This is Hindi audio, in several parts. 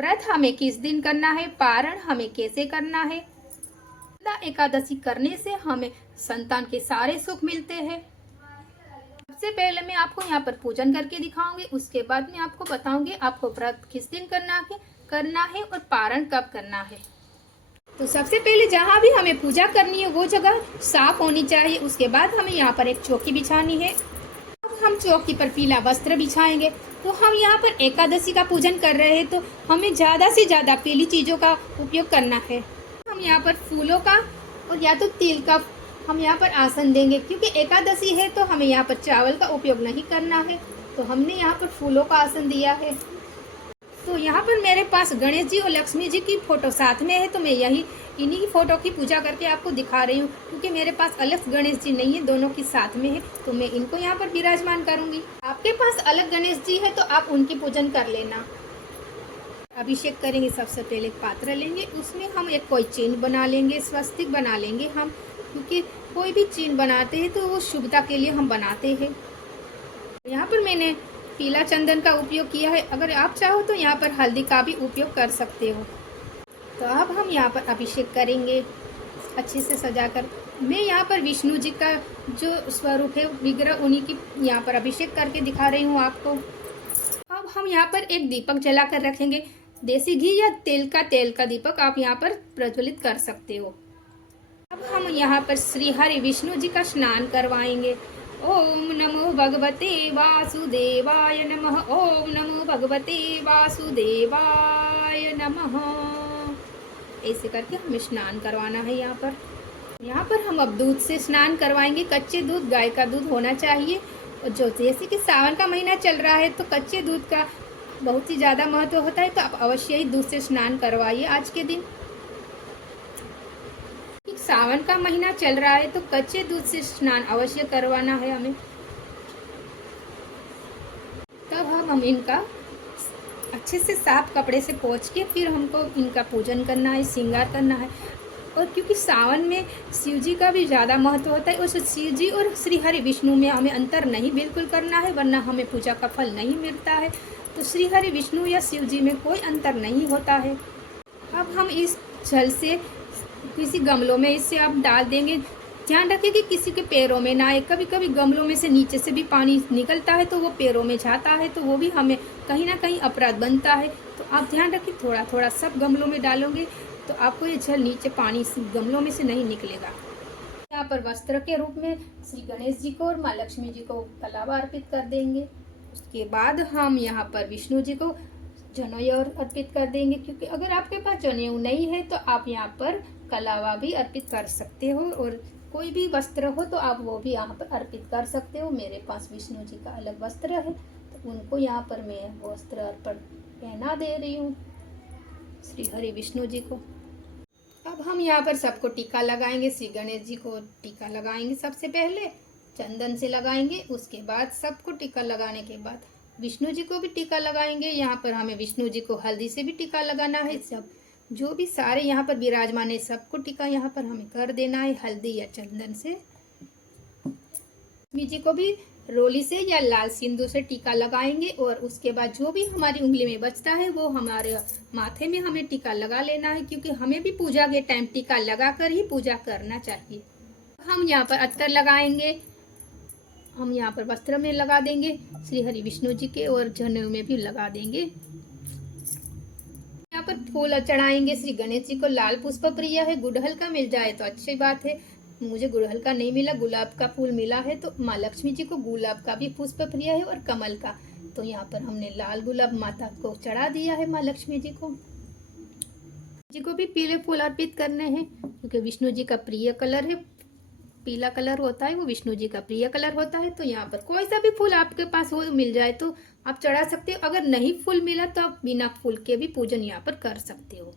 व्रत हमें किस दिन करना है, पारण हमें कैसे करना है। एकादशी करने से हमें संतान के सारे सुख मिलते हैं। सबसे पहले मैं आपको यहाँ पर पूजन करके दिखाऊंगी, उसके बाद मैं आपको बताऊंगी आपको व्रत किस दिन करना है और पारण कब करना है। तो सबसे पहले जहाँ भी हमें पूजा करनी है वो जगह साफ होनी चाहिए। उसके बाद हमें यहाँ पर एक चौकी बिछानी है। अब हम चौकी पर पीला वस्त्र बिछाएंगे। तो हम यहाँ पर एकादशी का पूजन कर रहे हैं, तो हमें ज़्यादा से ज़्यादा पीली चीज़ों का उपयोग करना है। हम यहाँ पर फूलों का और या तो तिल का हम यहाँ पर आसन देंगे, क्योंकि एकादशी है तो हमें यहाँ पर चावल का उपयोग नहीं करना है। तो हमने यहाँ पर फूलों का आसन दिया है। तो यहाँ पर मेरे पास गणेश जी और लक्ष्मी जी की फोटो साथ में है, तो मैं इन्हीं की फोटो की पूजा करके आपको दिखा रही हूँ, क्योंकि मेरे पास अलग गणेश जी नहीं है, दोनों की साथ में है, तो मैं इनको यहाँ पर विराजमान करूँगी। आपके पास अलग गणेश जी है तो आप उनकी पूजन कर लेना। अभिषेक करेंगे। सबसे पहले एक पात्र लेंगे, उसमें हम एक कोई चिन्ह बना लेंगे, स्वस्तिक बना लेंगे हम, क्योंकि कोई भी चिन्ह बनाते हैं तो वो शुभता के लिए हम बनाते हैं। यहाँ पर मैंने पीला चंदन का उपयोग किया है, अगर आप चाहो तो यहाँ पर हल्दी का भी उपयोग कर सकते हो। तो अब हम यहाँ पर अभिषेक करेंगे अच्छे से सजाकर। मैं यहाँ पर विष्णु जी का जो स्वरूप है विग्रह, उन्हीं की यहाँ पर अभिषेक करके दिखा रही हूँ आपको। अब हम यहाँ पर एक दीपक जलाकर रखेंगे। देसी घी या तेल का दीपक आप यहाँ पर प्रज्वलित कर सकते हो। अब हम यहाँ पर श्री हरि विष्णु जी का स्नान करवाएंगे। ओम नमो भगवते वासुदेवाय नमः। ओम नमो भगवते वासुदेवाय नमः। ऐसे करके हमें स्नान करवाना है। यहाँ पर हम अब दूध से स्नान करवाएंगे। कच्चे दूध, गाय का दूध होना चाहिए। और जो जैसे कि सावन का महीना चल रहा है तो कच्चे दूध का बहुत ही ज़्यादा महत्व होता है, तो आप अवश्य ही दूध से स्नान करवाइए आज के दिन। सावन का महीना चल रहा है तो कच्चे दूध से स्नान अवश्य करवाना है हमें। तब हम इनका अच्छे से साफ कपड़े से पोंछ के फिर हमको इनका पूजन करना है, श्रृंगार करना है। और क्योंकि सावन में शिव जी का भी ज़्यादा महत्व होता है, उस शिव जी और श्री हरि विष्णु में हमें अंतर नहीं बिल्कुल करना है, वरना हमें पूजा का फल नहीं मिलता है। तो श्री हरि विष्णु या शिव जी में कोई अंतर नहीं होता है। अब हम इस जल से किसी गमलों में इससे आप डाल देंगे। ध्यान रखें कि किसी के पैरों में ना आए। कभी कभी गमलों में से नीचे से भी पानी निकलता है तो वो पैरों में जाता है, तो वो भी हमें कहीं ना कहीं अपराध बनता है। तो आप ध्यान रखें, थोड़ा थोड़ा सब गमलों में डालोगे तो आपको ये जल नीचे पानी गमलों में से नहीं निकलेगा। यहाँ पर वस्त्र के रूप में श्री गणेश जी को और माँ लक्ष्मी जी को कलावा अर्पित कर देंगे। उसके बाद हम यहाँ पर विष्णु जी को जनेऊ अर्पित कर देंगे, क्योंकि अगर आपके पास जनेऊ नहीं है तो आप यहाँ पर कलावा भी अर्पित कर सकते हो, और कोई भी वस्त्र हो तो आप वो भी यहाँ पर अर्पित कर सकते हो। मेरे पास विष्णु जी का अलग वस्त्र है तो उनको यहाँ पर मैं वस्त्र अर्पण पहना दे रही हूँ श्री हरि विष्णु जी को। अब हम यहाँ पर सबको टीका लगाएंगे। श्री गणेश जी को टीका लगाएंगे, सबसे पहले चंदन से लगाएंगे। उसके बाद सबको टीका लगाने के बाद विष्णु जी को भी टीका लगाएंगे। यहाँ पर हमें विष्णु जी को हल्दी से भी टीका लगाना है। सब जो भी सारे यहाँ पर विराजमान है सबको टीका यहाँ पर हमें कर देना है हल्दी या चंदन से। लक्ष्मी जी को भी रोली से या लाल सिंदूर से टीका लगाएंगे। और उसके बाद जो भी हमारी उंगली में बचता है वो हमारे माथे में हमें टीका लगा लेना है, क्योंकि हमें भी पूजा के टाइम टीका लगा कर ही पूजा करना चाहिए। हम यहाँ पर अत्तर लगाएंगे। हम यहाँ पर वस्त्र में लगा देंगे श्री हरि विष्णु जी के, और जनेऊ में भी लगा देंगे। यहाँ पर फूल चढ़ाएंगे। श्री गणेश जी को लाल पुष्प प्रिय है, गुड़हल का मिल जाए तो अच्छी बात है। मुझे गुड़हल का नहीं मिला, गुलाब का फूल मिला है, तो माँ लक्ष्मी जी को गुलाब का भी पुष्प प्रिय है और कमल का। तो यहाँ पर हमने लाल गुलाब माता को चढ़ा दिया है माँ लक्ष्मी जी को। जी को भी पीले फूल अर्पित करने हैं, क्योंकि विष्णु जी का प्रिय कलर है, पीला कलर होता है, वो विष्णु जी का प्रिय कलर होता है। तो यहाँ पर कोई सा भी फूल आपके पास हो मिल जाए तो आप चढ़ा सकते हो। अगर नहीं फूल मिला तो आप बिना फूल के भी पूजन यहाँ पर कर सकते हो।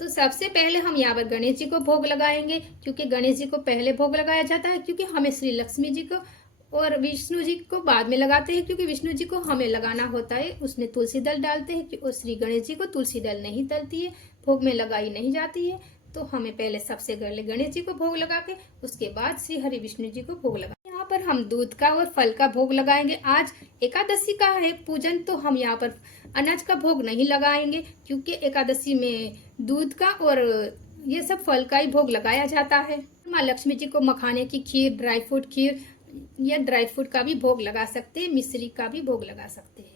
तो सबसे पहले हम यहाँ पर गणेश जी को भोग लगाएंगे, क्योंकि गणेश जी को पहले भोग लगाया जाता है, क्योंकि हमें श्री लक्ष्मी जी को और विष्णु जी को बाद में लगाते हैं, क्योंकि विष्णु जी को हमें लगाना होता है, उसमें तुलसी दल डालते हैं। और श्री गणेश जी को तुलसी दल नहीं डलती है, भोग में लगाई नहीं जाती है। तो हमें पहले सबसे पहले गणेश जी को भोग लगा के उसके बाद श्री हरि विष्णु जी को भोग लगा। यहाँ यहाँ पर हम दूध का और फल का भोग लगाएंगे। आज एकादशी का है पूजन, तो हम यहाँ पर अनाज का भोग नहीं लगाएंगे, क्योंकि एकादशी में दूध का और ये सब फल का ही भोग लगाया जाता है। माँ लक्ष्मी जी को मखाने की खीर, ड्राई फ्रूट खीर या ड्राई फ्रूट का भी भोग लगा सकते हैं, मिश्री का भी भोग लगा सकते हैं।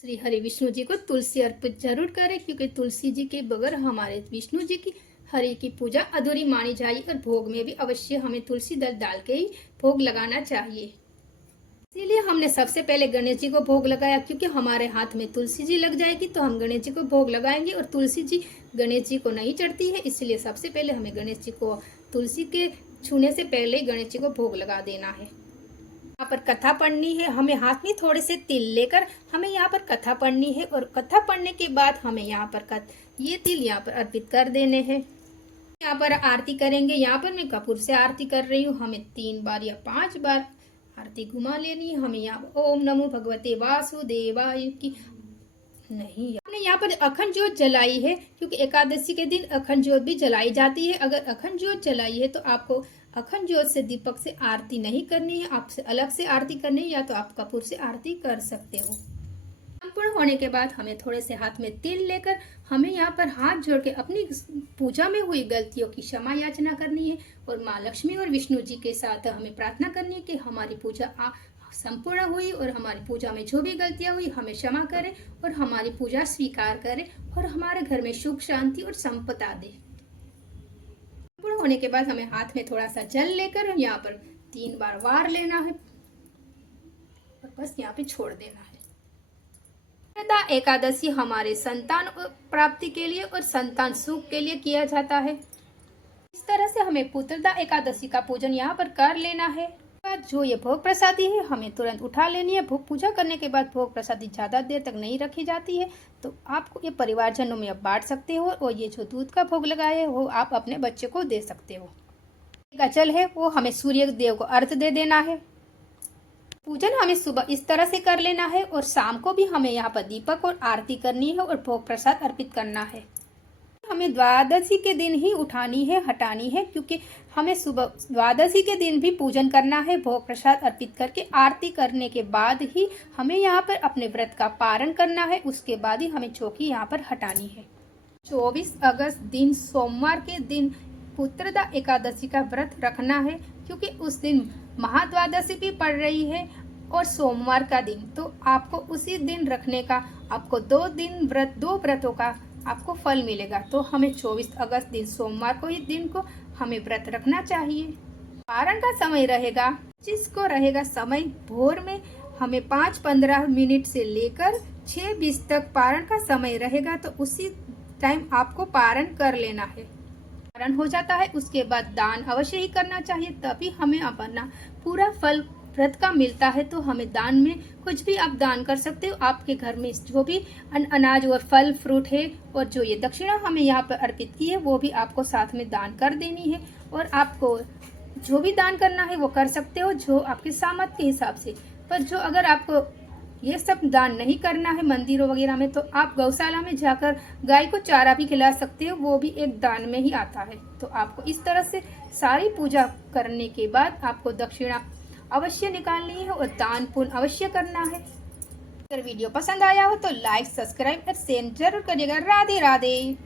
श्री हरि विष्णु जी को तुलसी अर्पित जरूर करें, क्योंकि तुलसी जी के बगैर हमारे विष्णु जी की हरि की पूजा अधूरी मानी जाएगी। और भोग में भी अवश्य हमें तुलसी दल डाल के ही भोग लगाना चाहिए। इसीलिए हमने सबसे पहले गणेश जी को भोग लगाया, क्योंकि हमारे हाथ में तुलसी जी लग जाएगी तो हम गणेश जी को भोग लगाएंगे, और तुलसी जी गणेश जी को नहीं चढ़ती है, इसलिए सबसे पहले हमें गणेश जी को तुलसी के छूने से पहले ही गणेश जी को भोग लगा देना है। यहाँ पर कथा पढ़नी है, हमें हाथ में थोड़े से तिल लेकर हमें यहाँ पर कथा पढ़नी है, और कथा पढ़ने के बाद हमें यहाँ पर ये तिल यहाँ पर अर्पित कर देने हैं। यहाँ पर आरती करेंगे। यहाँ पर मैं कपूर से आरती कर रही हूँ। हमें 3 बार या 5 बार आरती घुमा लेनी है। हमें यहाँ ओम नमो भगवते वासुदेवाय की नहीं, हमने यहाँ पर अखंड ज्योत जलाई है, क्योंकि एकादशी के दिन अखंड ज्योत भी जलाई जाती है। अगर अखंड ज्योत जलाई है तो आपको अखंड ज्योत से दीपक से आरती नहीं करनी है, आपसे अलग से आरती करनी है, या तो आप कपूर से आरती कर सकते हो। संपूर्ण होने के बाद हमें थोड़े से हाथ में तिल लेकर हमें यहाँ पर हाथ जोड़ के अपनी पूजा में हुई गलतियों की क्षमा याचना करनी है, और माँ लक्ष्मी और विष्णु जी के साथ हमें प्रार्थना करनी है कि हमारी पूजा संपूर्ण हुई, और हमारी पूजा में जो भी गलतियाँ हुई हमें क्षमा करे, और हमारी पूजा स्वीकार करे, और हमारे घर में सुख शांति और संपदा दे। संपूर्ण होने के बाद हमें हाथ में थोड़ा सा जल लेकर यहाँ पर 3 बार वार लेना है, और बस यहाँ पे छोड़ देना है। एकादशी हमारे संतान प्राप्ति के लिए और संतान सुख के लिए किया जाता है। इस तरह से हमें पुत्रदा एकादशी का पूजन यहाँ पर कर लेना है। जो ये भोग प्रसादी है हमें तुरंत उठा लेनी है। भोग पूजा करने के बाद भोग प्रसादी ज़्यादा देर तक नहीं रखी जाती है, तो आपको ये परिवारजनों में आप बांट सकते हो, और ये जो दूध का भोग लगाए वो आप अपने बच्चे को दे सकते हो। अचल है वो हमें सूर्य देव को अर्घ दे देना है। पूजन हमें सुबह इस तरह से कर लेना है, और शाम को भी हमें यहाँ पर दीपक और आरती करनी है, और भोग प्रसाद अर्पित करना है। हमें द्वादशी के दिन ही उठानी है, हटानी है, क्योंकि हमें सुबह द्वादशी के दिन भी पूजन करना है। भोग प्रसाद अर्पित करके आरती करने के बाद ही हमें यहाँ पर अपने व्रत का पारण करना है। उसके बाद ही हमें चौकी यहाँ पर हटानी है। 24 अगस्त दिन सोमवार के दिन पुत्रदा एकादशी का व्रत रखना है, क्योंकि उस दिन महाद्वादशी भी पड़ रही है और सोमवार का दिन, तो आपको उसी दिन रखने का आपको 2 व्रतों का आपको फल मिलेगा। तो हमें 24 अगस्त दिन सोमवार को ही दिन को हमें व्रत रखना चाहिए। पारण का समय रहेगा, जिसको रहेगा समय भोर में हमें 5-15 मिनट से लेकर 6:20 तक पारण का समय रहेगा, तो उसी टाइम आपको पारण कर लेना है। पारण हो जाता है उसके बाद दान अवश्य ही करना चाहिए, तभी हमें अपना पूरा फल व्रत का मिलता है। तो हमें दान में कुछ भी आप दान कर सकते हो। आपके घर में जो भी अनाज और फल फ्रूट है, और जो ये दक्षिणा हमें यहाँ पर अर्पित की है वो भी आपको साथ में दान कर देनी है। और आपको जो भी दान करना है वो कर सकते हो, जो आपके सामर्थ्य के हिसाब से। पर जो अगर आपको ये सब दान नहीं करना है मंदिरों वगैरह में, तो आप गौशाला में जाकर गाय को चारा भी खिला सकते हो, वो भी एक दान में ही आता है। तो आपको इस तरह से सारी पूजा करने के बाद आपको दक्षिणा अवश्य निकालनी है, और दान पुण्य अवश्य करना है। अगर वीडियो पसंद आया हो तो लाइक, सब्सक्राइब और शेयर जरूर करिएगा। राधे राधे।